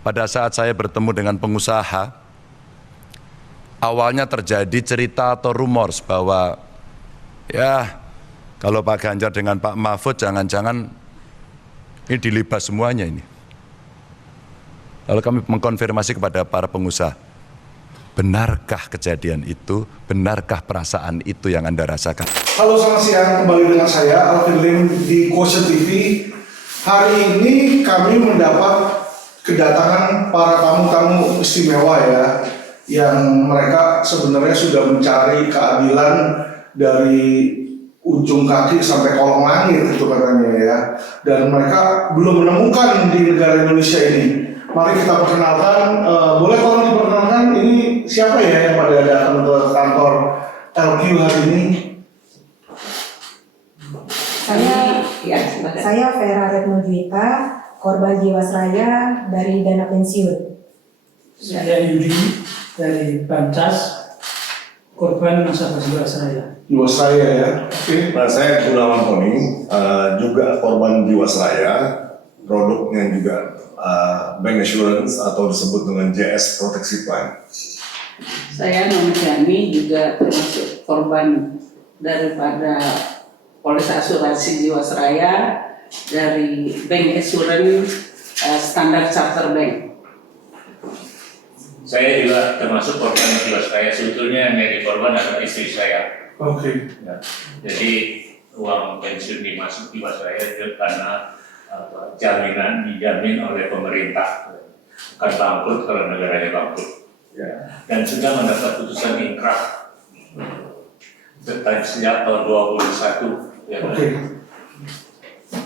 pada saat saya bertemu dengan pengusaha, awalnya terjadi cerita atau rumors bahwa ya kalau Pak Ganjar dengan Pak Mahfud jangan-jangan ini dilibas semuanya ini. Lalu kami mengkonfirmasi kepada para pengusaha, benarkah kejadian itu, benarkah perasaan itu yang Anda rasakan? Halo, selamat siang, kembali dengan saya Alvin Lim di Quotient TV. Hari ini kami mendapat kedatangan para tamu-tamu istimewa ya, yang mereka sebenarnya sudah mencari keadilan dari ujung kaki sampai kolong langit itu katanya ya, dan mereka belum menemukan di negara Indonesia ini. Mari kita perkenalkan, boleh tolong diperkenalkan ini siapa ya yang pada datang ke kantor LQ hari ini? Saya Vera Retno Juwita, korban jiwasraya dari dana pensiun. Saya Yudi dari Bancas, korban nasabah jiwasraya. Jiwasraya ya, oke. Nah, saya Gunawan Tony, juga korban jiwasraya, produknya juga bank assurance atau disebut dengan JS Proteksi Plan. Saya Nomi Jani, juga termasuk korban daripada polis asuransi jiwasraya dari bank assurance Standard Chartered Bank. Saya juga termasuk korban jiwasraya. Sebetulnya yang jadi korban adalah istri saya. Oke. Ya. Jadi uang pensiun dimasuk jiwasraya itu karena jaminan dijamin oleh pemerintah, bukan bangkrut kalau negaranya bangkrut. Ya. Dan sudah mendapat putusan inkrah sejak tahun 2021. Ya. Oke.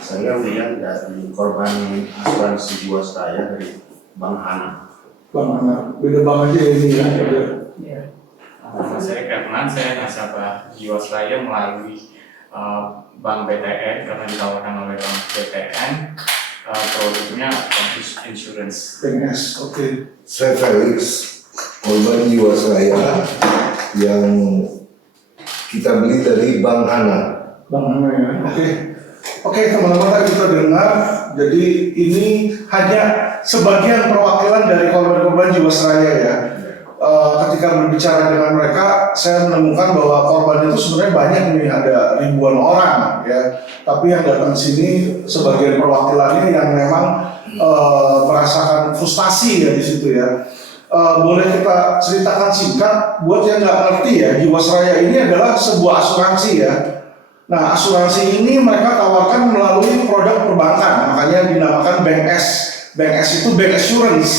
Saya William dari korban asuransi jiwasraya dari Bank Hana. Bang Ana, beda banget aja ini ya. Ya. Saya Kernan, saya nasabah jiwasraya melalui Bank BTN karena ditawarkan oleh Bank BTN, produknya Bank Insurance. PNS, oke. Saya Felix, korban jiwasraya yang kita beli dari Bank Hana. Bang Ana ya, oke. Oke teman-teman, tadi kita dengar, jadi ini hanya sebagian perwakilan dari korban-korban jiwasraya ya. Ketika berbicara dengan mereka, saya menemukan bahwa korban itu sebenarnya banyak nih, ada ribuan orang ya. Tapi yang datang ke sini sebagian perwakilannya yang memang merasakan frustasi ya di situ ya. Boleh kita ceritakan singkat buat yang nggak ngerti ya, jiwasraya ini adalah sebuah asuransi ya. Nah, asuransi ini mereka tawarkan melalui produk perbankan, makanya dinamakan Bank S. Bank S itu Bank Assurance.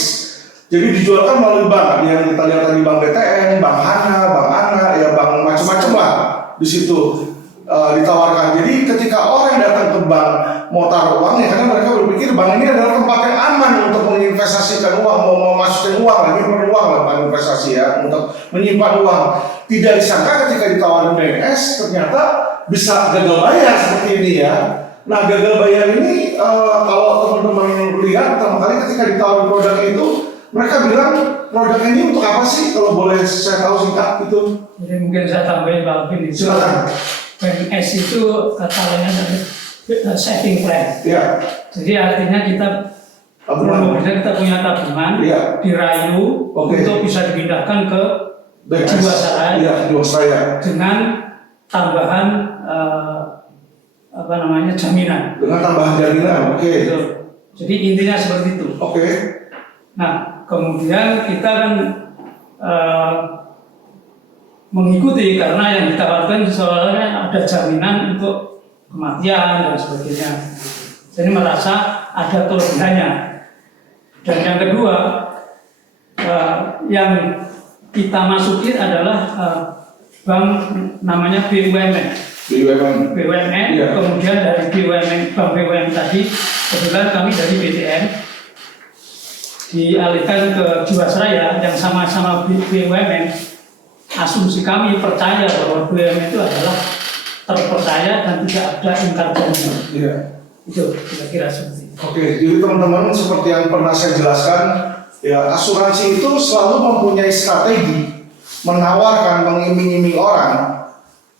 Jadi dijualkan melalui bank, yang kita lihat tadi Bank BTN, Bank Hana, Bank Ana, ya bank macam-macam lah di situ ditawarkan. Jadi ketika orang datang ke bank mau taruh uang ya, karena mereka berpikir bank ini adalah tempat yang aman untuk menginvestasikan uang, mau masukin uang lagi, beruang lah bukan investasi ya, untuk menyimpan uang. Tidak disangka ketika ditawarin BNS ternyata bisa gagal bayar seperti ini ya. Nah, gagal bayar ini kalau teman-teman lihat pertama kali ketika ditawarin produk itu, mereka bilang produk ini untuk apa sih? Kalau boleh saya tahu singkat gitu. Jadi mungkin saya tambahin Pak Alvin itu. Silakan. PNS itu kata lainnya dari saving plan. Ya. Jadi artinya kita punya tabungan, ya, dirayu untuk bisa dipindahkan ke jiwasraya, ya, jiwasraya dengan tambahan jaminan. Dengan tambahan jaminan, oke. Jadi intinya seperti itu. Oke. Nah, kemudian kita kan mengikuti karena yang ditawarkan soalnya ada jaminan untuk kematian dan sebagainya. Jadi merasa ada kelebihannya. Dan yang kedua, yang kita masukin adalah bank namanya BUMN. BUMN, ya. Kemudian dari BUMN, bank BUMN tadi, kebetulan kami dari BTN dialihkan ke jiwasraya yang sama-sama BUMN. Asumsi kami percaya bahwa BUMN itu adalah terpercaya dan tidak ada ingkar janji. Iya. Itu kira-kira seperti itu. Oke, jadi teman-teman seperti yang pernah saya jelaskan, ya asuransi itu selalu mempunyai strategi menawarkan, mengiming-iming orang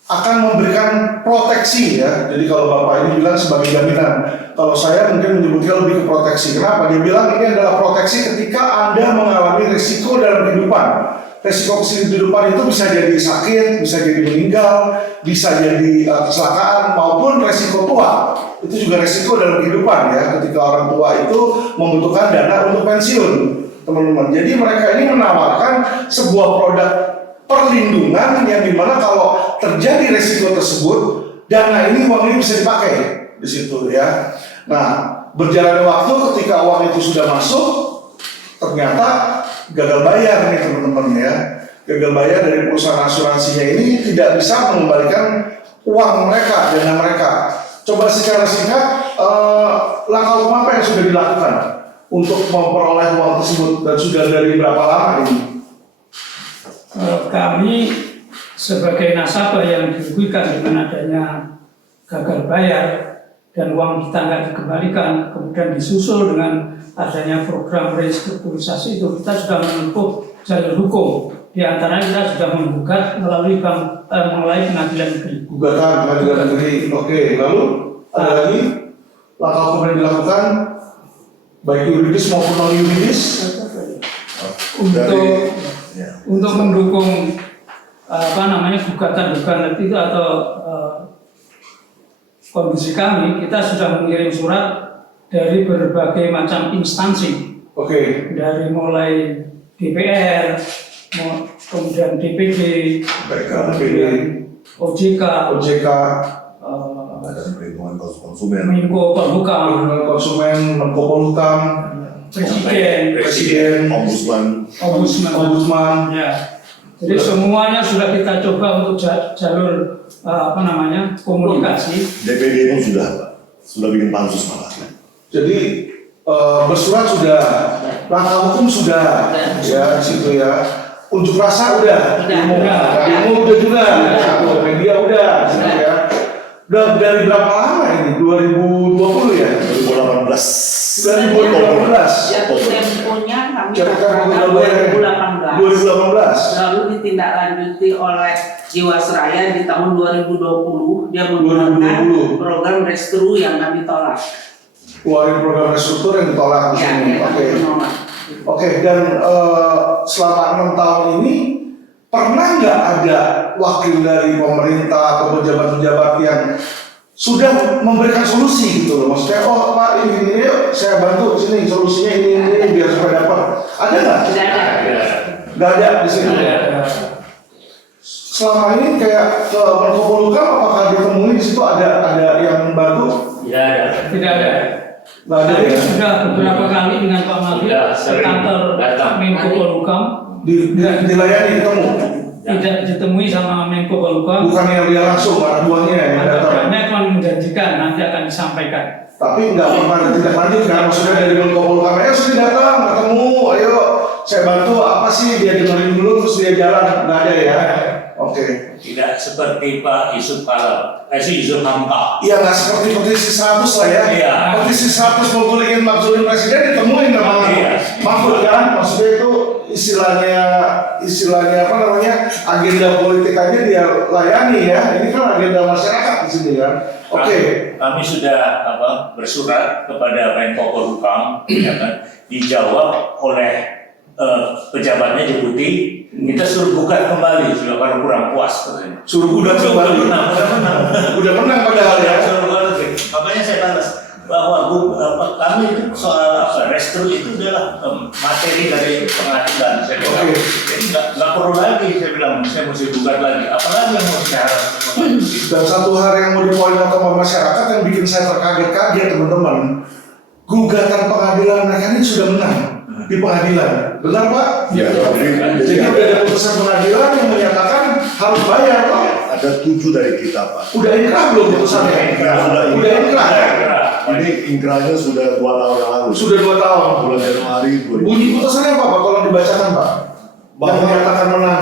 akan memberikan proteksi ya. Jadi kalau Bapak ini bilang sebagai jaminan, kalau saya mungkin menyebutnya lebih ke proteksi. Kenapa? Dia bilang ini adalah proteksi ketika Anda mengalami risiko dalam kehidupan. Risiko kehidupan itu bisa jadi sakit, bisa jadi meninggal, bisa jadi kecelakaan, maupun risiko tua. Itu juga risiko dalam kehidupan ya. Ketika orang tua itu membutuhkan dana untuk pensiun, teman-teman. Jadi mereka ini menawarkan sebuah produk perlindungan yang dimana kalau terjadi risiko tersebut, dana ini, uang ini bisa dipakai di situ ya. Nah, berjalannya waktu ketika uang itu sudah masuk, ternyata gagal bayar nih teman-teman ya. Gagal bayar dari perusahaan asuransinya ini tidak bisa mengembalikan uang mereka, dana mereka. Coba secara singkat, langkah hukum apa yang sudah dilakukan untuk memperoleh uang tersebut dan sudah dari berapa lama ini? Kami sebagai nasabah yang dirugikan dengan adanya gagal bayar dan uang kita nggak dikembalikan, kemudian disusul dengan adanya program restrukturisasi itu, kita sudah menempuh jalur hukum. Di antaranya kita sudah menggugat melalui pengadilan negeri. Gugatan pengadilan negeri. Oke, lalu ada lagi langkah hukum yang dilakukan baik yuridis maupun non yuridis untuk mendukung gugatan itu atau kondisi kami, kita sudah mengirim surat dari berbagai macam instansi. Oke. Dari mulai DPR, kemudian DPD, kemudian OJK, Badan Perlindungan Konsumen, Menko Polhukam, Menko Polhukam, Presiden, Ombudsman. Ya. Jadi semuanya sudah kita coba untuk jalur komunikasi. DPD pun sudah bikin pansus malah. Jadi bersurat sudah, langkah hukum sudah, ya di situ ya. Unjuk rasa udah, demo udah juga, media udah, gitu ya. Udah dari berapa lama ini? 2020 ya? 2018. 2018. Jatuh temponya kami Jatuh pada 2018. 2018. Lalu ditindaklanjuti oleh Jiwasraya di tahun 2020. Dia menggunakan program restru yang kami tolak. Keluarin program restruktur yang ditolak di sini. Oke, dan selama 6 tahun ini pernah nggak ada wakil dari pemerintah atau pejabat-pejabat yang sudah memberikan solusi gitu loh? Maksudnya, oh Pak ini saya bantu sini solusinya ini biar supaya dapat. Ada nggak? Tidak ada. Nggak ada di sini. Selama ini kayak ke Menko Polhukam, apakah ditemui di situ ada yang membantu? Tidak ada. Jadi sudah beberapa kali dengan Pak Mahdi ke kantor Menko Polhukam, dilayani, ketemu? Tidak ditemui sama Menko Polhukam. Bukan yang dia langsung, anak buahnya yang datang. Hanya cuma menjanjikan nanti akan disampaikan. Tapi nggak pernah ada tindak lanjut kan? Maksudnya dari Menko Polhukam, sudah datang, ketemu, ayo saya bantu apa sih, dia dengerin dulu terus dia jalan, nggak ada ya? Oke. Tidak seperti Pak Yusuf Kala, Yusuf Hamka. Iya, nggak seperti petisi 100 lah ya. Iya. Petisi 100 mau ingin makzulin presiden ditemuin namanya. Mahfud kan, maksudnya itu istilahnya apa namanya, agenda politik aja dia layani ya. Ini kan agenda masyarakat di sini kan. Oke. Kami sudah bersurat kepada Menko Polhukam, ya kan, dijawab oleh pejabatnya Deputi. Kita suruh gugat kembali, sudah kalau kurang puas katanya. Suruh gugat kembali. Udah menang padahal ya. Makanya saya balas bahwa kami itu soal restru itu adalah materi dari pengadilan. Saya bilang, jadi nggak perlu lagi saya bilang saya mesti gugat lagi. Apalagi yang mau saya harap. Dan satu hal yang mau dipoin sama masyarakat yang bikin saya terkaget-kaget teman-teman, gugatan pengadilan mereka ini sudah menang di pengadilan, benar Pak? Ya, jadi udah ada putusan pengadilan yang menyatakan harus bayar Pak. Ada 7 dari kita Pak. Udah inkrah belum putusannya? Udah inkrah ya? Ini inkrahnya sudah 2 tahun yang lalu. Sudah 2 tahun. Bulan Januari 2020. Bunyi putusannya apa Pak kalau dibacakan Pak? Yang menyatakan menang.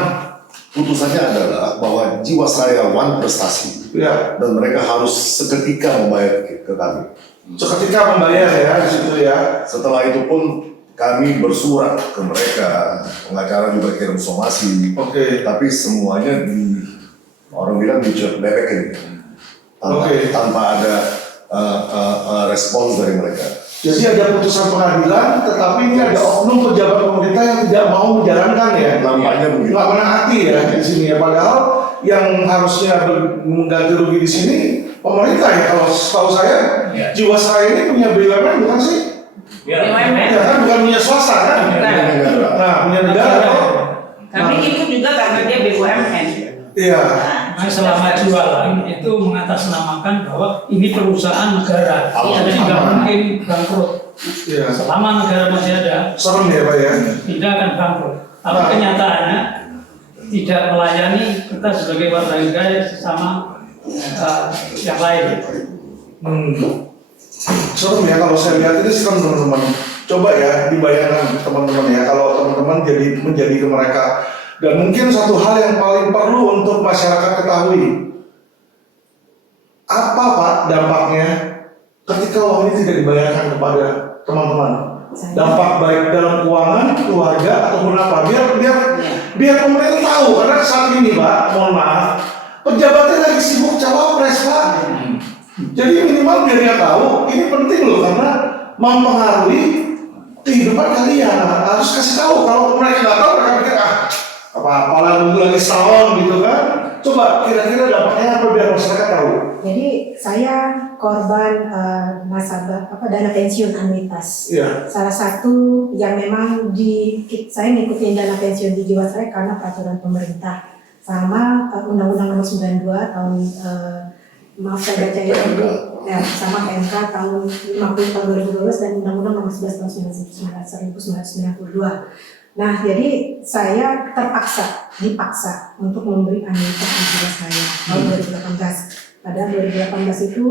Putusannya adalah bahwa Jiwasraya One prestasi Ya. dan mereka harus seketika membayar ke kami. Seketika membayar ya di situ ya. Setelah itu pun kami bersurat ke mereka, pengacara juga kirim somasi, Oke. tapi semuanya orang bilang dibebekin tanpa ada respons dari mereka. Jadi ada putusan pengadilan, tetapi ini ada oknum pejabat pemerintah yang tidak mau menjalankan ya. Nampaknya begitu. Nggak pernah hati ya di sini ya. Padahal yang harusnya mengganti rugi di sini pemerintah ya. Kalau setahu saya Jiwasraya ini punya BUMN bukan sih? Ya, Ya kan bukan punya swasta kan? Nah punya negara. Kami ikut juga karena dia BUMN. Iya. Nah, selama jualan itu mengatasnamakan bahwa ini perusahaan negara, jadi nggak mungkin bangkrut. Iya. Selama negara masih ada, Serem ya Pak ya. tidak akan bangkrut. Tapi kenyataannya tidak melayani kita sebagai warga negara sesama yang lain. Serem ya kalau saya lihat ini serem teman-teman. Coba ya dibayangkan teman-teman ya kalau teman-teman menjadi ke mereka. Dan mungkin satu hal yang paling perlu untuk masyarakat ketahui, apa Pak dampaknya ketika uang ini tidak dibayarkan kepada teman-teman? Dampak baik dalam keuangan, keluarga ataupun apa? Biar pemerintah tahu karena saat ini Pak, mohon maaf, pejabatnya lagi sibuk cawapres Pak. Jadi minimal biar dia tahu ini penting loh karena mempengaruhi kehidupan kalian. Harus kasih tahu. Kalau mereka nggak tahu mereka pikir apa-apalah nunggu lagi setahun gitu kan. Coba kira-kira dampaknya apa biar masyarakat tahu. Jadi saya korban nasabah dana pensiun anuitas. Iya. Salah satu yang memang saya ngikutin dana pensiun di Jiwasraya karena peraturan pemerintah sama Undang-Undang Nomor 92 tahun maaf saya baca ya sama PMK tahun 50 tahun 2012 dan Undang-Undang Nomor 11 tahun 1992. Nah, jadi saya dipaksa untuk memberi anuitas di Jiwasraya tahun 2018. Pada 2018 itu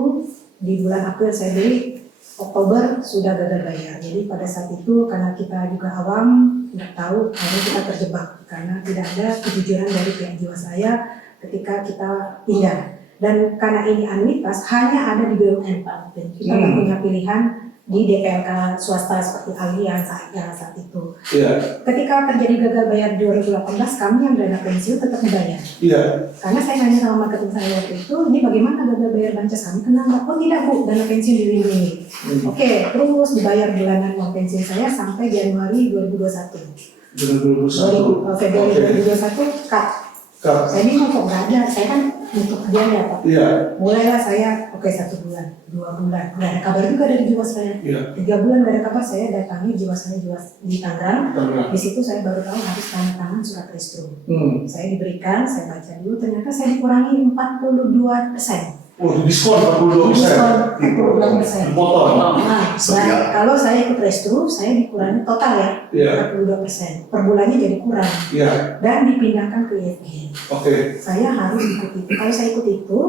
di bulan April saya beli, Oktober sudah gagal bayar. Jadi pada saat itu karena kita juga awam, tidak tahu, akhirnya kita terjebak karena tidak ada kejujuran dari pihak Jiwasraya ketika kita pindah. Dan karena ini anuitas hanya ada di BUMN Pak, dan kita nggak punya pilihan di DPLK swasta seperti Allianz saat itu. Iya. Ketika terjadi gagal bayar 2018, kami yang dana pensiun tetap dibayar. Iya. Karena saya nanya sama marketing saya waktu itu, ini bagaimana gagal bayar Bancas kami? Kenapa? Oh tidak Bu, dana pensiun dilindungi. Oke, terus dibayar bulanan uang pensiun saya sampai Januari 2021. Februari 2021 cut. Saya bingung kok nggak ada, saya kan untuk dia ya Pak. Iya. Mulailah saya, 1 bulan, 2 bulan, nggak ada kabar juga dari Jiwasraya. Iya. 3 bulan nggak ada kabar, saya datangi Jiwasraya di Tangerang. Di situ saya baru tahu harus tanda tangan surat restru. Saya diberikan, saya baca dulu, ternyata saya dikurangi 42%. Oh, diskon 42%. Diskon 42%. Potong. Nah, kalau saya ikut restru, saya dikurangi total ya, Iya. 42%. Per bulannya jadi kurang. Iya. Dan dipindahkan ke IFG. Oke. Saya harus ikut itu. Kalau saya ikut itu,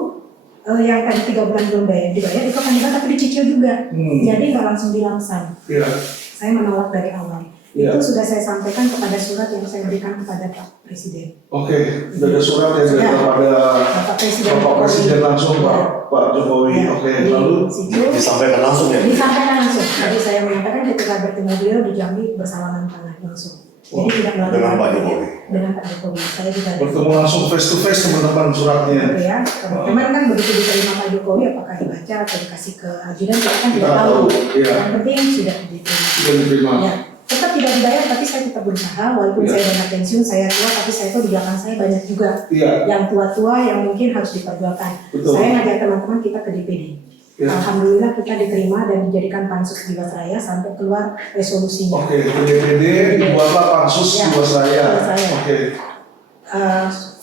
yang tadi 3 bulan belum dibayar, itu akan dibayar tapi dicicil juga. Jadi nggak langsung dilangsung. Iya. Saya menolak dari awal. Iya. Itu sudah saya sampaikan kepada surat yang saya berikan kepada Pak Presiden. Oke, sudah ada surat yang Ya. kepada Bapak Presiden, Bapak Presiden langsung Pak Jokowi. Ya. Oke, Di lalu situ Disampaikan langsung ya? disampaikan langsung. Jadi saya menyampaikan ketika bertemu beliau di Jambi bersalaman tangan langsung. Jadi tidak melalui Dengan Pak Jokowi. Dengan Pak Jokowi. Saya juga bertemu langsung face to face teman-teman suratnya. ya. Teman-teman kan begitu diterima Pak Jokowi, apakah dibaca atau dikasih ke ajudan kita kan tidak Tidak tahu. tahu, iya. Yang penting sudah diterima. Sudah diterima. Ya, tetap tidak dibayar, tapi saya tetap berusaha. Walaupun saya dana pensiun, saya tua, tapi saya tuh di belakang saya banyak juga Iya. yang tua-tua yang mungkin harus diperjuangkan. Betul. Saya ngajak teman-teman kita ke DPD. Ya. Alhamdulillah kita diterima dan dijadikan pansus Jiwasraya sampai keluar resolusinya. Oke, ke DPD dibuatlah pansus Ya, Jiwasraya. Jiwasraya. Oke.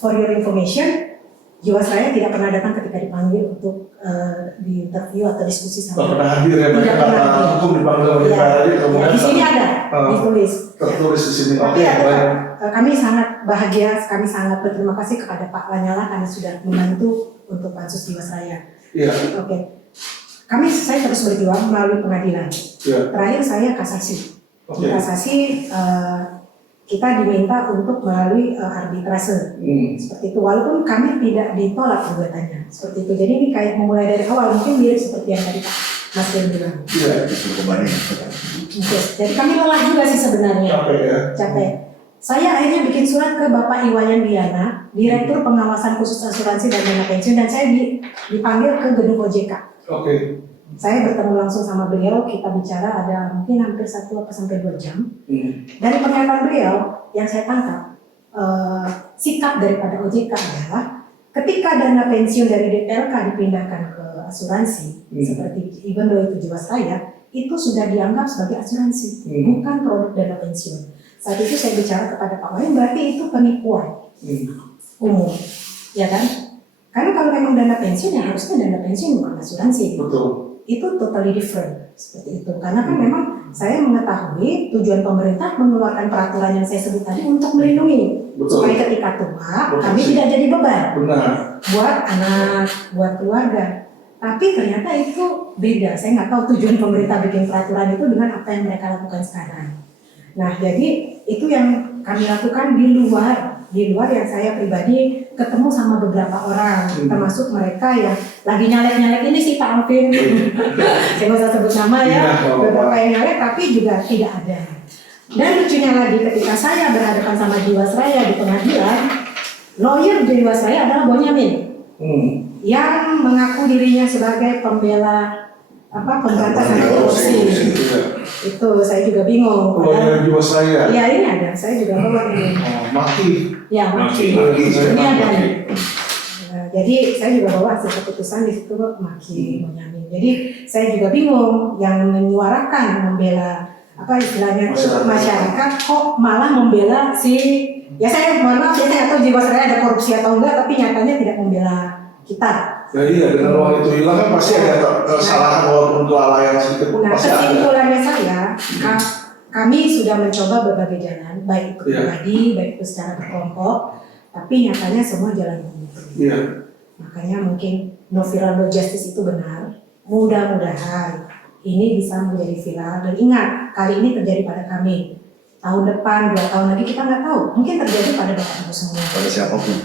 For your information, Jiwasraya tidak pernah datang ketika dipanggil untuk diinterview atau diskusi Tidak sama. pernah hadir ya, mereka Tidak pernah karena hadir. hukum dipanggil oleh Ya. DPR Ya, kemudian di sini ada ditulis. tertulis di sini. Tapi Oke, ya, baik. kami sangat bahagia, kami sangat berterima kasih kepada Pak Lanyala karena sudah membantu untuk pansus Jiwasraya. Iya. Oke, saya terus berjuang melalui pengadilan. Iya. Terakhir saya kasasi. Oke. Di kasasi kita diminta untuk melalui arbitrase. Seperti itu, walaupun kami tidak ditolak gugatannya. Seperti itu, jadi ini kayak memulai dari awal, mungkin mirip seperti yang tadi Pak Mas Ren bilang. Iya. Disuruh kembali. Oke, jadi kami lelah juga sih sebenarnya. Capek ya. Capek. Saya akhirnya bikin surat ke Bapak Iwayan Diana, Direktur Pengawasan Khusus Asuransi dan Dana Pensiun, dan saya dipanggil ke gedung OJK. Oke. Saya bertemu langsung sama beliau, kita bicara ada mungkin hampir 1-2 jam. Dari pernyataan beliau yang saya tangkap, sikap daripada OJK adalah ketika dana pensiun dari DPLK dipindahkan ke asuransi, seperti even though itu Jiwasraya, itu sudah dianggap sebagai asuransi, bukan produk dana pensiun. Saat itu saya bicara kepada Pak Wayan, berarti itu penipuan umum, ya kan? Karena kalau memang dana pensiun, ya harusnya dana pensiun bukan asuransi. Betul. Itu totally different seperti itu. Karena kan memang saya mengetahui tujuan pemerintah mengeluarkan peraturan yang saya sebut tadi untuk melindungi, supaya ketika tua kami tidak jadi beban. Benar. Buat anak, buat keluarga. Tapi ternyata itu beda. Saya nggak tahu tujuan pemerintah bikin peraturan itu dengan apa yang mereka lakukan sekarang. Nah, jadi itu yang kami lakukan di luar yang saya pribadi ketemu sama beberapa orang, termasuk mereka yang lagi nyalek-nyalek ini sih Pak Alvin. Saya nggak usah sebut nama ya, beberapa yang nyalek tapi juga tidak ada. Dan lucunya lagi ketika saya berhadapan sama Jiwasraya di pengadilan, lawyer Jiwasraya adalah Bonyamin, yang mengaku dirinya sebagai pembela pemberantasan korupsi. Itu saya juga bingung. Lawyer Jiwasraya. Iya ini ada, saya juga bawa ini. Maki. Ya Maki. Ini ada. Jadi saya juga bawa hasil keputusan di situ Maki Bonyamin. Jadi saya juga bingung yang menyuarakan membela istilahnya itu masyarakat kok malah membela ya saya mohon maaf ya saya tahu Jiwasraya ada korupsi atau enggak, tapi nyatanya tidak membela kita. Jadi ya dengan uang itu hilang kan pasti ada kesalahan walaupun kelalaian sedikit pun Nah, pasti ada. kesimpulannya saya, kami sudah mencoba berbagai jalan, baik itu pribadi, baik itu secara berkelompok, tapi nyatanya semua jalan buntu. Iya. Makanya mungkin no viral no justice itu benar. Mudah-mudahan ini bisa menjadi viral, dan ingat kali ini terjadi pada kami. Tahun depan, 2 tahun lagi kita nggak tahu, mungkin terjadi pada bapak ibu semua.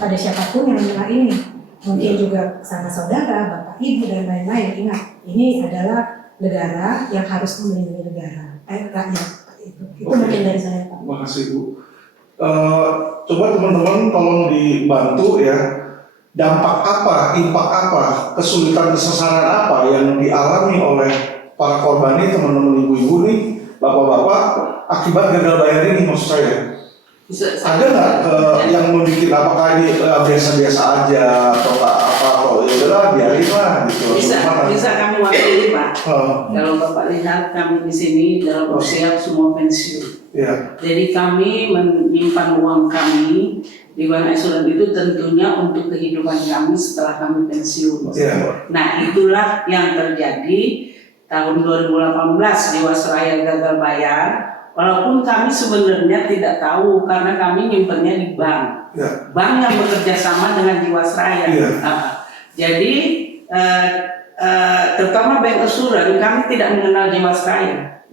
Pada siapapun yang menyerah ini. Mungkin juga sama saudara, bapak ibu dan lain-lain. Ingat, ini adalah negara yang harus melindungi negara, rakyat. Itu mungkin dari saya, Pak. Terima kasih Bu. Coba teman-teman tolong dibantu ya. Dampak apa, impak apa, kesulitan kesesaran apa yang dialami oleh para korban ini, teman-teman ibu-ibu nih, bapak-bapak, akibat gagal bayar ini maksud saya. Ada nggak yang membuat apakah ini biasa-biasa aja atau apa ya udahlah biarin lah gitu. Bisa kami wakili Pak. Kalau Bapak lihat kami di sini dalam usia semua pensiun. Jadi kami menyimpan uang kami di bank asuransi itu tentunya untuk kehidupan kami setelah kami pensiun. Nah itulah yang terjadi tahun 2018 Jiwasraya gagal bayar. Walaupun kami sebenarnya tidak tahu karena kami nyimpennya di bank, bank yang bekerja sama dengan Jiwasraya. Jadi terutama bank asuransi kami tidak mengenal Jiwasraya.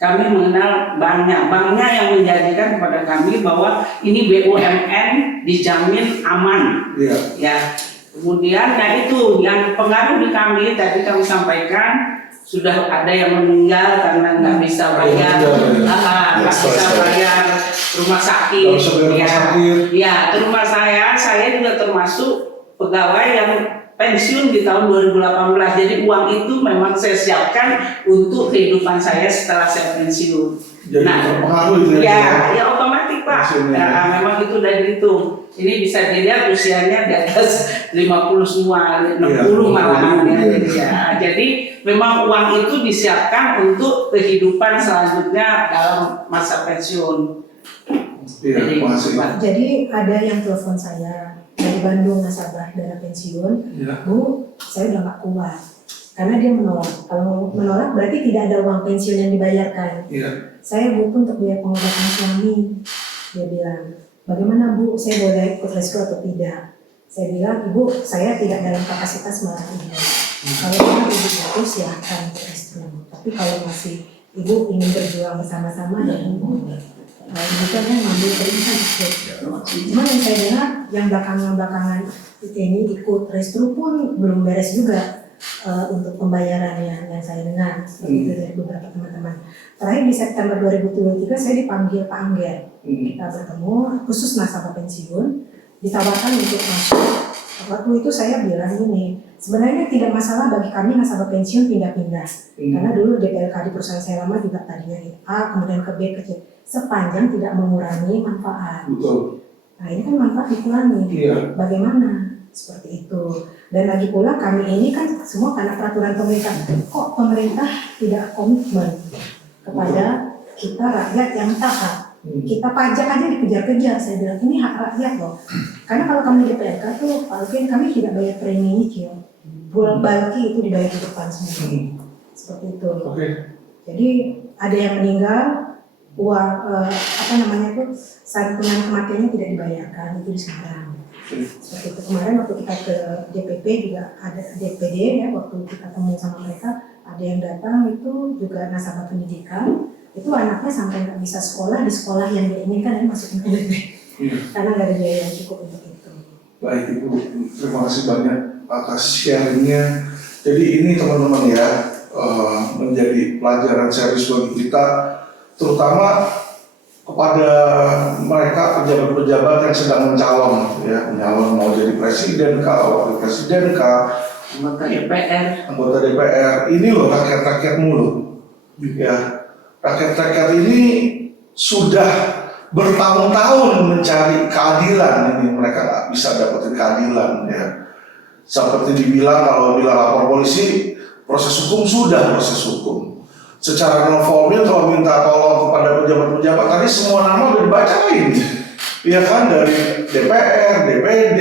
Kami mengenal banknya yang menjanjikan kepada kami bahwa ini BUMN dijamin aman. Ya. Kemudian itu yang pengaruh di kami tadi kami sampaikan. Sudah ada yang meninggal karena nggak bisa bayar, nggak bisa bayar rumah sakit. Ya, ke rumah saya juga termasuk pegawai yang pensiun di tahun 2018. Jadi uang itu memang saya siapkan untuk kehidupan saya setelah saya pensiun. Jadi terpengaruh ya otomatis Pak. Memang itu dari itu. Ini bisa dilihat usianya di atas 50 semua, 60 malahan ya. Jadi memang uang itu disiapkan untuk kehidupan selanjutnya dalam masa pensiun. Jadi ada yang telepon saya dari Bandung nasabah dana pensiun, Bu, saya udah nggak kuat karena dia menolak. Kalau menolak berarti tidak ada uang pensiun yang dibayarkan. Saya butuh untuk biaya pengobatan suami. Dia bilang, bagaimana Bu, saya boleh ikut rescue atau tidak? Saya bilang, Ibu, saya tidak dalam kapasitas melarang Ibu. Kalau memang Ibu butuh silahkan ikut rescue. Tapi kalau masih Ibu ingin berjuang bersama-sama dengan Ibu, Ibu kan ngambil perintah ikut. Cuma yang saya dengar, yang belakangan ini ikut rescue pun belum beres juga. untuk pembayarannya yang saya dengar seperti itu dari beberapa teman-teman. Terakhir di September 2023 saya dipanggil Pak Angger, kita bertemu khusus nasabah pensiun, ditawarkan untuk masuk. Waktu itu saya bilang ini, sebenarnya tidak masalah bagi kami nasabah pensiun pindah-pindah, karena dulu DPLK di perusahaan saya lama juga tadinya A, kemudian ke B, ke C, sepanjang tidak mengurangi manfaat. Betul. Nah ini kan manfaat dikurangi, bagaimana? Seperti itu. Dan lagi pula kami ini kan semua karena peraturan pemerintah, kok pemerintah tidak komitmen kepada kita rakyat yang taat. Kita pajak aja dikejar-kejar, saya bilang ini hak rakyat loh. Karena kalau kami di PLK tuh, Pak Alvin, kami tidak bayar premi nyicil, bulan balki itu dibayar di depan semua. Seperti itu. Jadi ada yang meninggal, uang santunan kematiannya tidak dibayarkan, itu disekarang. Seperti itu. Kemarin waktu kita ke DPP juga ada DPD ya, waktu kita temu sama mereka, ada yang datang itu juga nasabah pendidikan, itu anaknya sampai nggak bisa sekolah di sekolah yang dia inginkan dan masukin ke DPP, karena nggak ada biaya yang cukup untuk itu. Baik Ibu, terima kasih banyak atas sharingnya. Jadi ini teman-teman ya, menjadi pelajaran serius bagi kita, terutama kepada mereka pejabat-pejabat yang sedang mencalon, ya, menyalon mau jadi presiden kah, wakil presiden kah, anggota DPR. Ini loh rakyat-rakyatmu loh, ya, rakyat-rakyat ini sudah bertahun-tahun mencari keadilan, ini mereka nggak bisa dapetin keadilan, ya. Seperti dibilang kalau bilang lapor polisi, proses hukum sudah proses hukum. Secara non formal kalau minta tolong kepada pejabat-pejabat tadi semua nama udah dibacain, ya kan, dari DPR, DPD,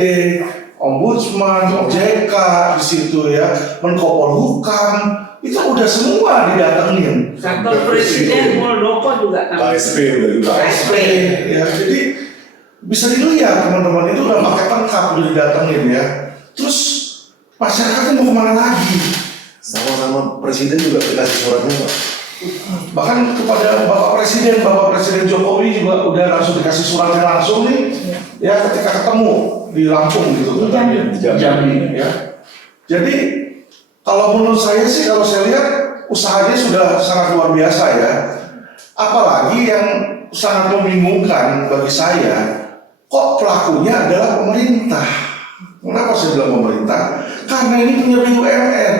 Ombudsman, OJK di situ ya, Menko Polhukam, itu udah semua didatengin. Kantor Presiden Muldoko juga kan. KSP, ya, jadi bisa dilihat teman-teman itu udah pakai lengkap udah didatengin ya. Terus masyarakatnya mau kemana lagi? Sama-sama presiden juga dikasih suratnya Pak. Bahkan kepada Bapak Presiden Jokowi juga udah langsung dikasih suratnya langsung nih, ya, ketika ketemu di Lampung gitu, di Jambi, ya. Jadi kalau menurut saya sih, kalau saya lihat usahanya sudah sangat luar biasa ya. Apalagi yang sangat membingungkan bagi saya, kok pelakunya adalah pemerintah. Kenapa saya bilang pemerintah? Karena ini punya BUMN.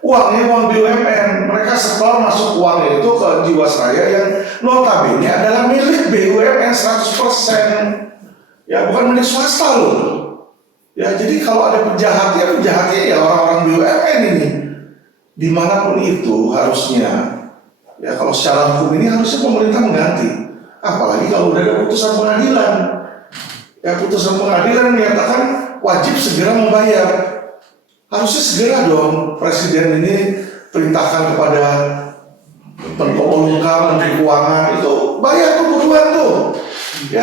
Uangnya uang BUMN, mereka setor masuk uangnya itu ke Jiwasraya yang notabene adalah milik BUMN 100%, ya, bukan milik swasta loh. Ya, jadi kalau ada penjahatnya ya orang-orang BUMN ini. Dimanapun itu harusnya, ya, kalau secara hukum ini harusnya pemerintah mengganti. Apalagi kalau udah ada putusan pengadilan, ya, putusan pengadilan menyatakan wajib segera membayar. Harusnya segera dong presiden ini perintahkan kepada Menko Polhukam, Menteri Keuangan itu bayar tuh buruan tuh, ya.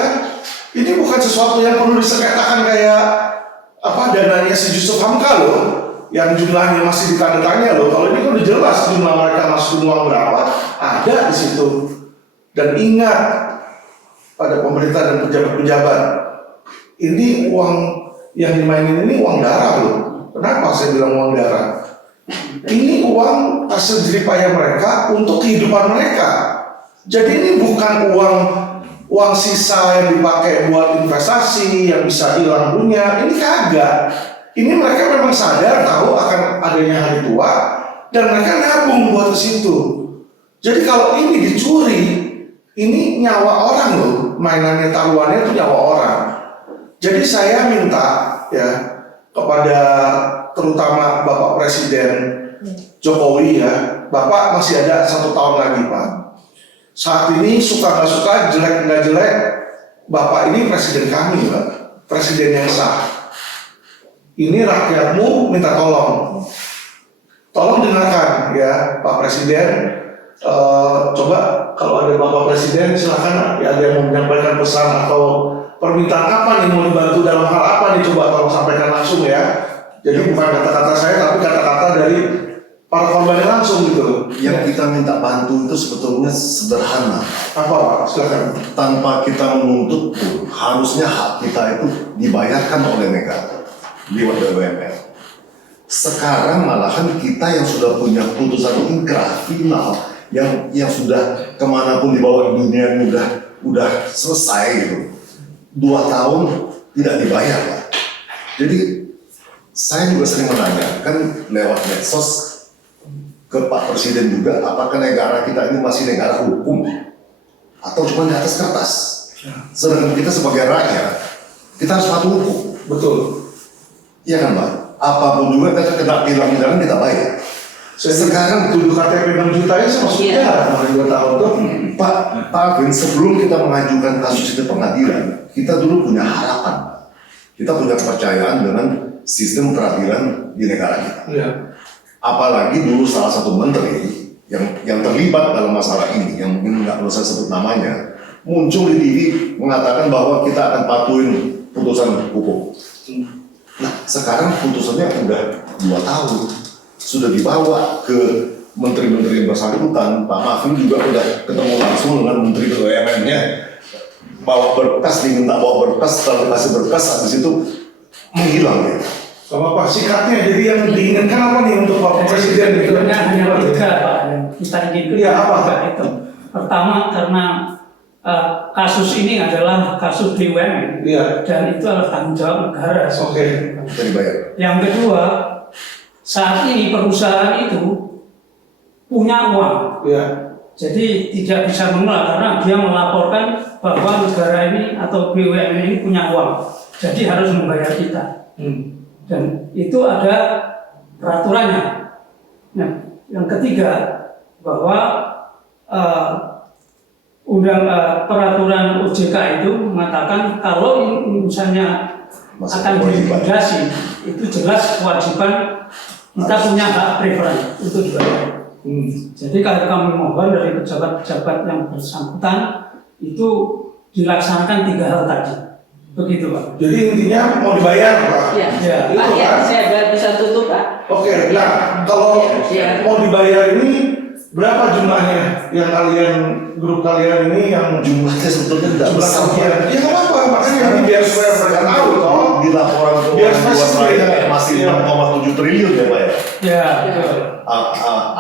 Ini bukan sesuatu yang perlu disengketakan kayak dananya si Yusuf Hamka loh, yang jumlahnya masih ditanda tanya loh. Kalau ini kan udah jelas jumlah mereka masukin uang berapa, ada di situ. Dan ingat pada pemerintah dan pejabat-pejabat, ini uang yang dimainin ini uang darah loh. Kenapa saya bilang uang darah? Ini uang hasil jeripaya mereka untuk kehidupan mereka. Jadi ini bukan uang sisa yang dipakai buat investasi yang bisa hilang punya. Ini kagak. Ini mereka memang sadar tahu akan adanya hari tua dan mereka nabung buat ke situ. Jadi kalau ini dicuri, ini nyawa orang loh. Mainannya, taruhannya itu nyawa orang. Jadi saya minta ya kepada terutama Bapak Presiden Jokowi ya, Bapak masih ada 1 tahun lagi Pak. Saat ini suka nggak suka, jelek nggak jelek, Bapak ini presiden kami Pak, presiden yang sah. Ini rakyatmu minta tolong dengarkan ya Pak Presiden. Coba kalau ada Bapak Presiden silakan ya, ada yang mau menyampaikan pesan atau permintaan apa nih, mau dibantu dalam hal apa nih, coba tolong sampaikan langsung ya. Jadi bukan kata-kata saya tapi kata-kata dari para korban langsung gitu loh. Yang kita minta bantu itu sebetulnya sederhana. Apa Pak? Silakan. Tanpa kita menuntut, harusnya hak kita itu dibayarkan oleh negara lewat BUMN. Sekarang malahan kita yang sudah punya putusan inkrah final yang sudah kemanapun dibawa di dunia ini udah selesai gitu. 2 tahun tidak dibayar Pak. Jadi saya juga sering menanyakan lewat medsos ke Pak Presiden juga, apakah negara kita ini masih negara hukum atau cuma di atas kertas? Sedangkan kita sebagai rakyat, kita harus patuh hukum. Betul. Iya kan Pak? Apapun juga kita hilang jalan kita bayar. Sekarang tuduh KTP 6 juta ya maksudnya kemarin 2 tahun tuh. Pak Alvin, sebelum kita mengajukan kasus itu pengadilan, kita dulu punya harapan. Kita punya kepercayaan dengan sistem peradilan di negara kita. Iya. Apalagi dulu salah satu menteri yang terlibat dalam masalah ini, yang mungkin nggak perlu saya sebut namanya, muncul di TV mengatakan bahwa kita akan patuhin putusan hukum. Nah, sekarang putusannya udah 2 tahun, sudah dibawa ke menteri-menteri yang bersangkutan. Pak Mahfud juga udah ketemu langsung dengan menteri BUMN-nya, bawa berkas, diminta bawa berkas, setelah dikasih berkas, habis itu menghilang ya. Sama Pak sikapnya, jadi yang diinginkan apa nih untuk Pak Presiden itu? Hanya 3 Pak yang kita inginkan. Iya, apa? Itu. Pertama karena kasus ini adalah kasus BUMN, dan itu adalah tanggung jawab negara. Oke. Yang kedua, saat ini perusahaan itu punya uang, jadi tidak bisa menolak karena dia melaporkan bahwa negara ini atau BUMN ini punya uang, jadi harus membayar kita. Dan itu ada peraturannya. Nah, yang ketiga bahwa peraturan OJK itu mengatakan kalau misalnya akan dilikuidasi, itu jelas kewajiban kita punya hak preferen untuk dibayar. Jadi kalau kami mohon dari pejabat-pejabat yang bersangkutan itu dilaksanakan 3 hal tadi. Begitu Pak. Jadi intinya mau dibayar Pak. Iya. Itu Pak, kan. saya bisa tutup Pak. Oke. Nah, kalau mau dibayar ini berapa jumlahnya yang grup kalian ini yang jumlahnya sebetulnya tidak besar. Ya nggak apa-apa, makanya ini biar supaya mereka tahu toh. Di laporan biar Jiwasraya masih 6,7 triliun ya Pak ya. Ya.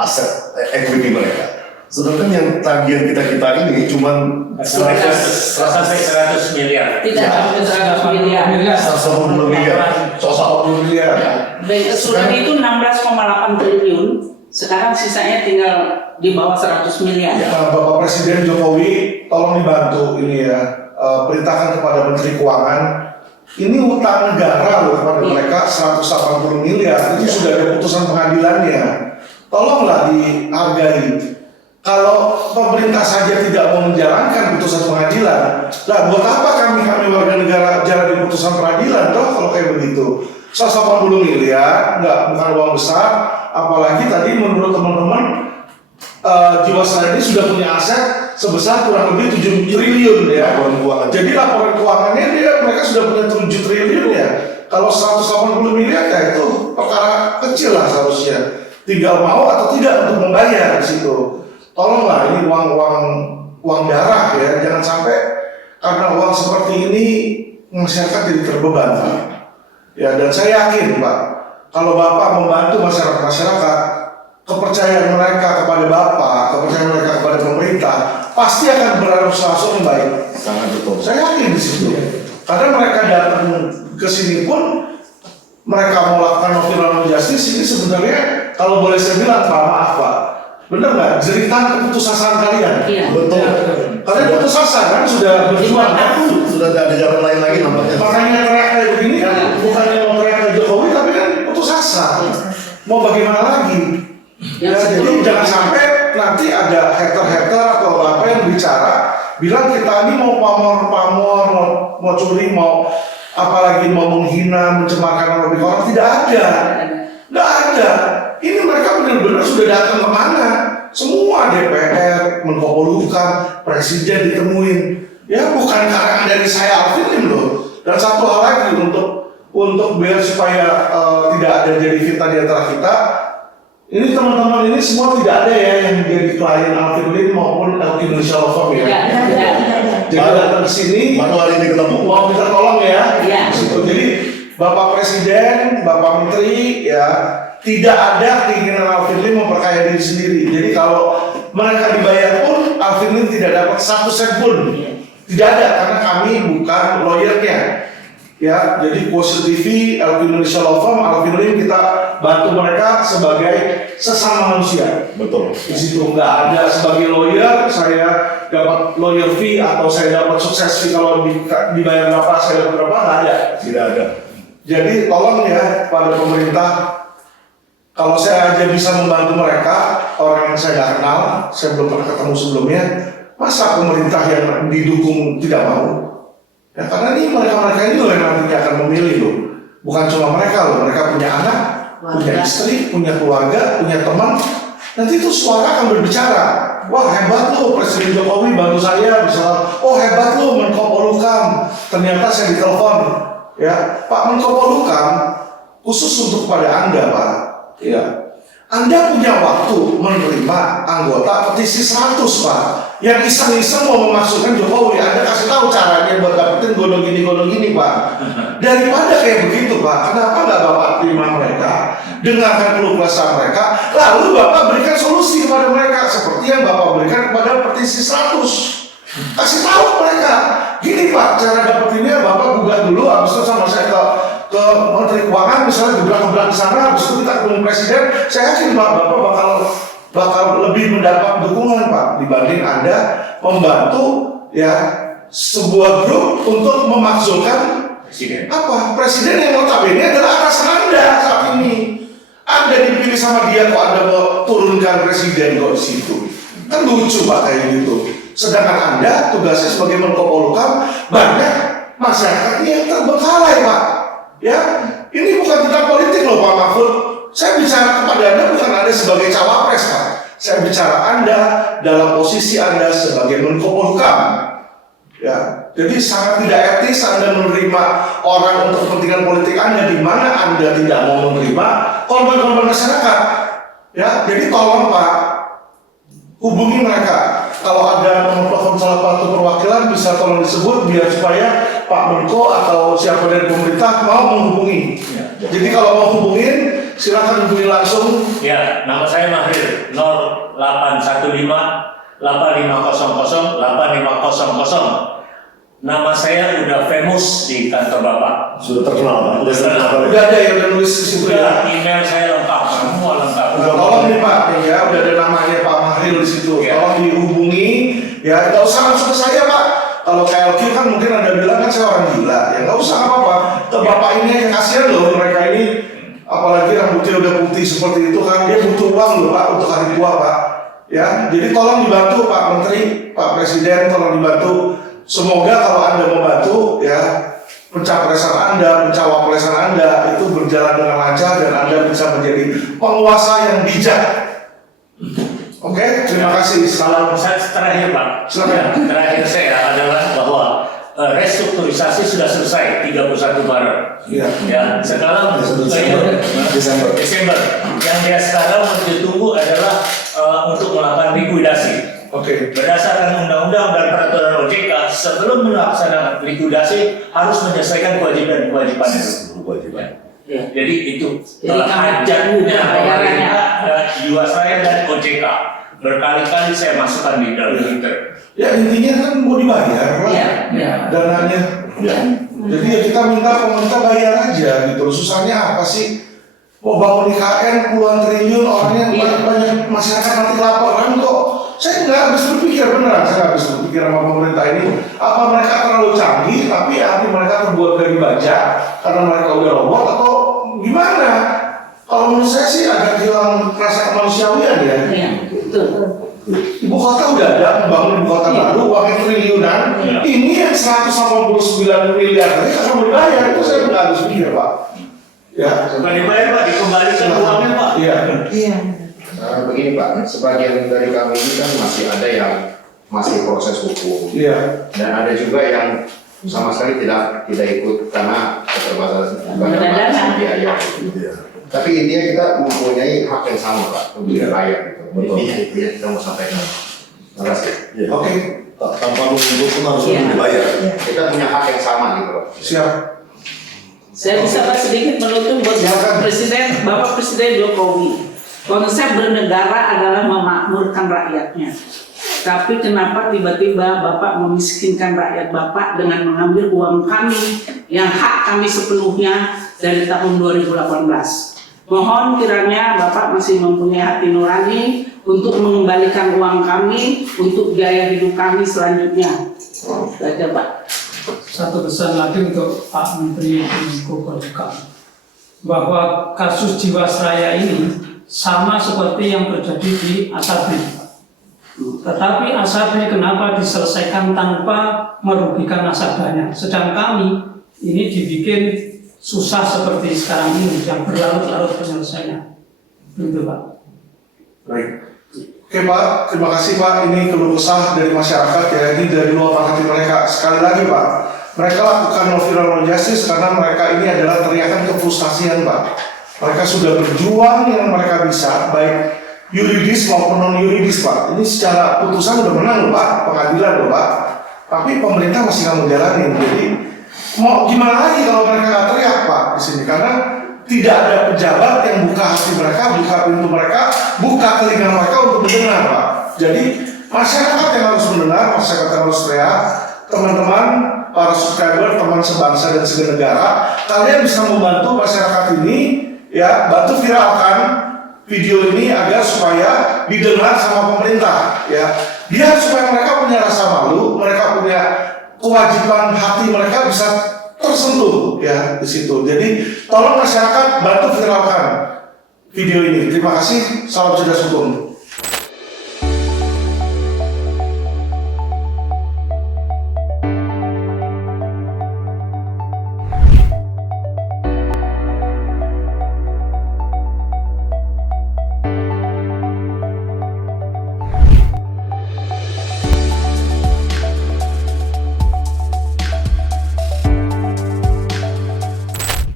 Aset equity mereka. Sedangkan yang tagihan kita ini cuma 100 miliar. Tidak sampai 100 miliar. 110 miliar. 110 miliar. Bank Assuran itu 16,8 triliun. Sekarang sisanya tinggal di bawah 100 miliar. Nah, Bapak Presiden Jokowi tolong dibantu ini ya, perintahkan kepada Menteri Keuangan, ini utang negara loh kepada mereka 180 miliar, itu sudah ada putusan pengadilannya. Tolonglah dihargai. Kalau pemerintah saja tidak mau menjalankan putusan pengadilan, lah buat apa kami warga negara jalan di putusan peradilan toh kalau kayak begitu? 180 miliar, bukan uang besar, apalagi tadi menurut teman-teman Jiwasraya ini sudah punya aset sebesar kurang lebih 7 triliun ya. Jadi laporan keuangannya mereka sudah punya 7 triliun ya. Kalau 180 miliar ya itu perkara kecil lah seharusnya. Tinggal mau atau tidak untuk membayar di situ. Tolonglah ini uang darah ya, jangan sampai karena uang seperti ini masyarakat jadi terbeban Pak. Ya, dan saya yakin Pak, kalau Bapak membantu masyarakat, kepercayaan mereka kepada Bapak, kepercayaan mereka kepada pemerintah, pasti akan berangsur-angsur membaik. Sangat betul. Saya yakin di situ. Karena mereka datang ke sini pun, mereka mau lakukan no justice ini sebenarnya, kalau boleh saya bilang Pak, maaf Pak, benar nggak? Jeritan keputusasaan kalian. Iya. Betul. Kalian putus asa kan sudah berjuang kan? Sudah tidak ada jalan lain lagi nampaknya. Makanya teriak kayak begini kan bukannya mau teriak ke Jokowi tapi kan putus asa. Mau bagaimana lagi? Ya, jadi jangan sampai nanti ada hater-hater atau apa yang bicara bilang kita ini mau pamor, mau curi, mau apalagi mau menghina, mencemarkan nama orang, tidak ada. Tidak ada. Ini mereka benar-benar sudah datang kemana? Semua DPR, Menko Polhukam, Presiden ditemuin. Ya bukan karangan dari saya Alvin loh. Dan satu hal lagi untuk biar supaya tidak ada jadi fitnah di antara kita. Ini teman-teman ini semua tidak ada ya yang jadi klien Alvin maupun Indonesia Law Firm ya. Jadi datang ke sini. Baru hari ini ketemu. Mau minta tolong ya. Iya. Jadi Bapak Presiden, Bapak Menteri, ya tidak ada keinginan Alvin Lim memperkaya diri sendiri. Jadi kalau mereka dibayar pun, Alvin Lim tidak dapat 1 sen pun. Tidak ada, karena kami bukan lawyernya. Ya, jadi Quotient TV, Alvin Indonesia Law Firm, Alvin Lim kita bantu mereka sebagai sesama manusia. Betul. Di situ nggak ada sebagai lawyer, saya dapat lawyer fee atau saya dapat sukses fee kalau dibayar berapa, saya dapat berapa, nggak ada. Tidak ada. Jadi tolong ya pada pemerintah, kalau saya aja bisa membantu mereka, orang yang saya nggak kenal, saya belum pernah ketemu sebelumnya, masa pemerintah yang didukung tidak mau? Ya karena ini mereka ini loh yang nantinya akan memilih loh, bukan cuma mereka loh, mereka punya anak, punya istri, punya keluarga, punya teman, nanti itu suara akan berbicara. Wah hebat loh Presiden Jokowi bantu saya, misalnya, oh hebat loh Menko Polhukam, ternyata saya ditelepon. Ya, Pak Menko Polhukam khusus untuk kepada Anda, Pak. Ya, Anda punya waktu menerima anggota petisi 100, Pak. Yang iseng-iseng mau memasukkan Jokowi, Anda kasih tahu caranya buat dapetin godong gini, Pak. Daripada kayak begitu, Pak, kenapa nggak Bapak terima mereka, dengarkan keluh kesah mereka, lalu Bapak berikan solusi kepada mereka seperti yang Bapak berikan kepada petisi 100. Kasih tahu mereka, gini Pak, cara dapetinnya Bapak gugat dulu, habis itu sama saya ke Menteri Keuangan, misalnya geblak-geblak di sana, habis itu kita ketemu Presiden, saya yakin Pak, Bapak bakal lebih mendapat dukungan Pak dibanding Anda membantu ya sebuah grup untuk memakzulkan Presiden yang notabene adalah atasan Anda saat ini. Anda dipilih sama dia kok Anda mau turunkan Presiden kok di situ, kan lucu Pak kayak gitu. Sedangkan Anda tugasnya sebagai Menko Polhukam, banyak masyarakat yang terbengkalai Pak. Ya, ini bukan tentang politik loh Pak Mahfud. Saya bicara kepada Anda bukan Anda sebagai cawapres Pak. Saya bicara Anda dalam posisi Anda sebagai Menko Polhukam. Ya, jadi sangat tidak etis Anda menerima orang untuk kepentingan politik Anda di mana Anda tidak mau menerima korban-korban masyarakat. Ya, jadi tolong Pak, hubungi mereka. Kalau ada nomor telepon salah satu perwakilan bisa tolong disebut biar supaya Pak Menko atau siapa dari pemerintah mau menghubungi. Ya. Jadi kalau mau hubungin silakan hubungi langsung. Ya, nama saya Mahir 0815 8500 8500. Nama saya udah famous di kantor Bapak. Sudah terkenal Pak. Udah ada yang udah nulis di situ ya. Email saya lengkap, semua lengkap. Tolong nih Pak, ya udah ada namanya Pak Mahir di situ. Ya. Tolong dihubungi. Ya, nggak usah langsung ke saya Pak. Kalau KLQ kan mungkin Anda bilang kan saya orang gila. Ya nggak usah apa-apa. Ke Bapak ini aja, kasihan loh mereka ini. Apalagi rambutnya udah putih seperti itu kan, dia butuh uang loh Pak untuk hari tua Pak. Ya, jadi tolong dibantu Pak Menteri, Pak Presiden, tolong dibantu. Semoga kalau Anda membantu ya pencapresan Anda, pencawapresan Anda itu berjalan dengan lancar dan Anda bisa menjadi penguasa yang bijak. Oke, terima kasih. Salam saya terakhir Pak. Silakan. Terakhir saya adalah bahwa restrukturisasi sudah selesai 31 Maret. Iya. Ya, sekarang Desember. Yang dia sekarang ditunggu adalah untuk melakukan likuidasi. Oke. Berdasarkan undang-undang dan peraturan OJK, sebelum melaksanakan likuidasi harus menyelesaikan kewajiban-kewajiban itu. Ya. Jadi itu hajatnya pemerintah Jiwasraya dan OJK. Berkali-kali saya masukkan di dalam Twitter. Ya intinya kan mau dibayar lah dananya. Ya. Jadi ya kita minta pemerintah bayar aja gitu. Susahnya apa sih? Mau bangun IKN puluhan triliun, orangnya banyak masyarakat nanti laporan kok. Saya nggak habis berpikir beneran, saya nggak habis berpikir sama pemerintah ini. Apa mereka terlalu canggih, tapi hati mereka terbuat dari baja karena mereka udah robot atau gimana? Kalau menurut saya sih agak hilang rasa kemanusiaan ya. Iya, betul. Ibu kota udah ada, membangun ibu kota baru, uangnya triliunan. Ini yang 189 miliar tadi akan dibayar, itu saya nggak habis pikir Pak. Ya. Bukan dibayar Pak, dikembalikan uangnya Pak. Iya. Begini Pak, sebagian dari kami ini kan masih ada yang masih proses hukum. Iya. Dan ada juga yang sama sekali tidak ikut karena keterbatasan biaya. Tapi intinya kita mempunyai hak yang sama Pak untuk dibayar gitu. Betul. Itu yang kita mau sampaikan. Terima kasih. Oke. Tanpa menunggu pun harus dibayar. Kita punya hak yang sama gitu. Siap. Saya bisa sedikit menutup buat Bapak Presiden Jokowi. Konsep bernegara adalah memakmurkan rakyatnya. Tapi kenapa tiba-tiba Bapak memiskinkan rakyat Bapak dengan mengambil uang kami yang hak kami sepenuhnya dari tahun 2018? Mohon kiranya Bapak masih mempunyai hati nurani untuk mengembalikan uang kami untuk biaya hidup kami selanjutnya. Saja Pak. Satu pesan lagi untuk Pak Menteri Menko Polhukam, bahwa kasus Jiwasraya ini sama seperti yang terjadi di Asabi. Tetapi Asabi kenapa diselesaikan tanpa merugikan nasabahnya, sedang kami ini dibikin susah seperti sekarang ini yang berlarut-larut penyelesaiannya. Begitu Pak. Baik. Oke Pak, terima kasih Pak. Ini keluh kesah dari masyarakat ya, ini dari luapan hati mereka. Sekali lagi Pak, mereka lakukan no viral no justice karena mereka ini adalah teriakan kefrustasian Pak. Mereka sudah berjuang yang mereka bisa, baik yuridis maupun non yuridis Pak. Ini secara putusan udah menang loh Pak, pengadilan loh Pak. Tapi pemerintah masih nggak mau jalanin. Jadi mau gimana lagi kalau mereka nggak teriak Pak di sini? Karena tidak ada pejabat yang buka hati mereka, buka pintu mereka, buka telinga mereka untuk mendengar Pak. Jadi masyarakat yang harus mendengar, masyarakat yang harus teriak. Teman-teman, para subscriber, teman sebangsa dan segenegara, kalian bisa membantu masyarakat ini. Ya, bantu viralkan video ini agar supaya didengar sama pemerintah. Ya, biar supaya mereka punya rasa malu, mereka punya kewajiban hati mereka bisa tersentuh ya di situ. Jadi tolong masyarakat bantu viralkan video ini. Terima kasih. Salam cerdas hukum.